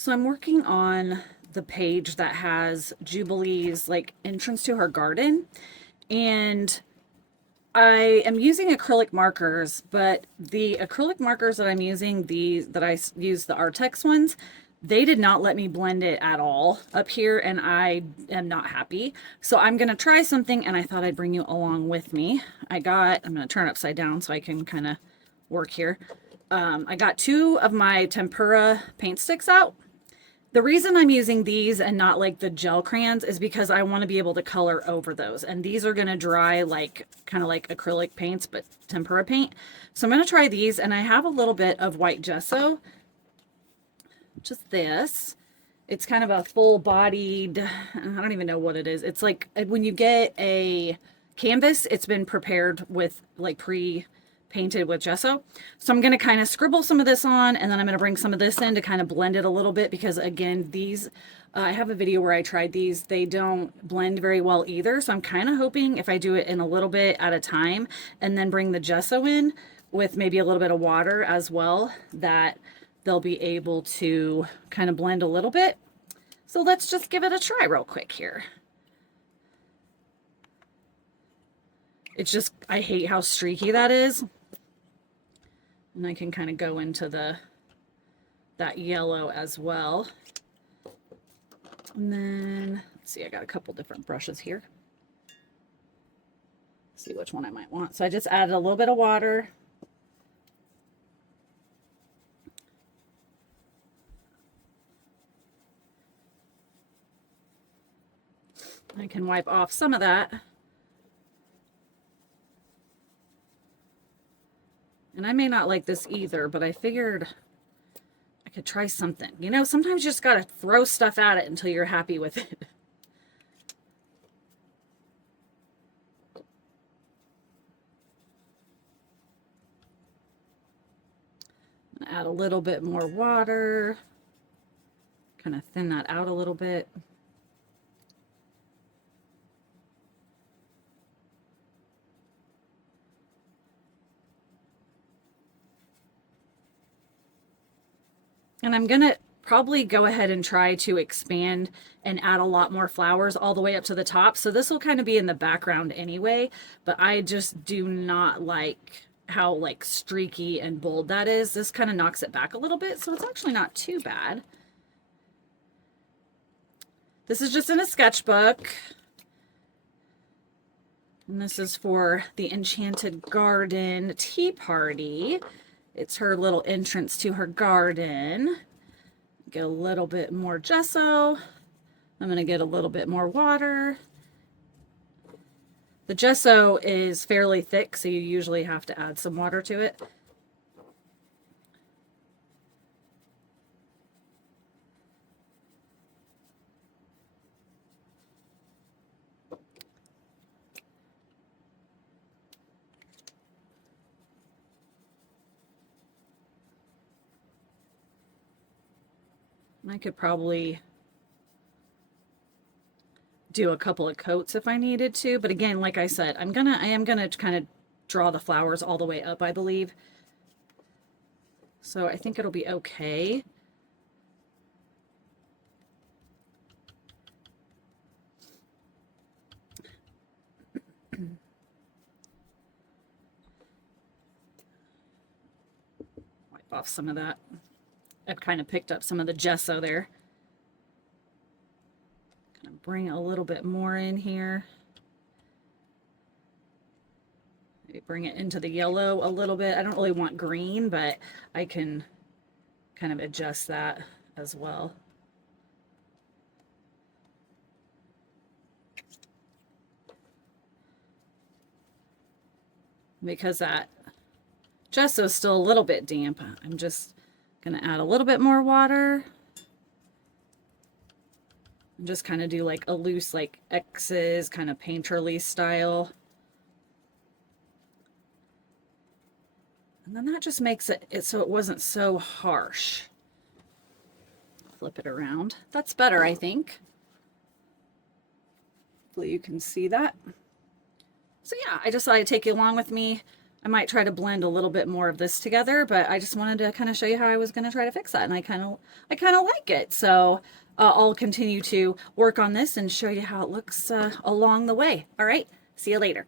So I'm working on the page that has Jubilee's like entrance to her garden, and I am using acrylic markers, but the acrylic markers that I'm using, use the Artex ones, they did not let me blend it at all up here, and I am not happy. So I'm going to try something, and I thought I'd bring you along with me. I'm going to turn it upside down so I can kind of work here. I got two of my tempera paint sticks out. The reason I'm using these and not like the gel crayons is because I want to be able to color over those. And these are going to dry like kind of like acrylic paints, but tempera paint. So I'm going to try these, and I have a little bit of white gesso, just this. It's kind of a full bodied, I don't even know what it is. It's like when you get a canvas, it's been prepared with like painted with gesso. So I'm going to kind of scribble some of this on, and then I'm going to bring some of this in to kind of blend it a little bit, because again, these, I have a video where I tried these. They don't blend very well either. So I'm kind of hoping if I do it in a little bit at a time and then bring the gesso in with maybe a little bit of water as well, that they'll be able to kind of blend a little bit. So let's just give it a try real quick here. It's just, I hate how streaky that is. And I can kind of go into that yellow as well. And then, let's see, I got a couple different brushes here. Let's see which one I might want. So I just added a little bit of water. I can wipe off some of that. And I may not like this either, but I figured I could try something. You know, sometimes you just got to throw stuff at it until you're happy with it. Add a little bit more water. Kind of thin that out a little bit. And I'm going to probably go ahead and try to expand and add a lot more flowers all the way up to the top. So this will kind of be in the background anyway, but I just do not like how like streaky and bold that is. This kind of knocks it back a little bit, so it's actually not too bad. This is just in a sketchbook. And this is for the Enchanted Garden Tea Party. It's her little entrance to her garden. Get a little bit more gesso. I'm going to get a little bit more water. The gesso is fairly thick, so you usually have to add some water to it. I could probably do a couple of coats if I needed to, but again, like I said, I am gonna kind of draw the flowers all the way up, I believe. So I think it'll be okay. Wipe off some of that. I've kind of picked up some of the gesso there. Kind of bring a little bit more in here. Maybe bring it into the yellow a little bit. I don't really want green, but I can kind of adjust that as well. Because that gesso is still a little bit damp, I'm just gonna add a little bit more water and just kind of do like a loose like X's kind of painterly style. And then that just makes it so it wasn't so harsh. Flip it around. That's better, I think. Hopefully you can see that. So yeah, I just thought I'd take you along with me. I might try to blend a little bit more of this together, but I just wanted to kind of show you how I was going to try to fix that. And I kind of like it. So I'll continue to work on this and show you how it looks along the way. All right. See you later.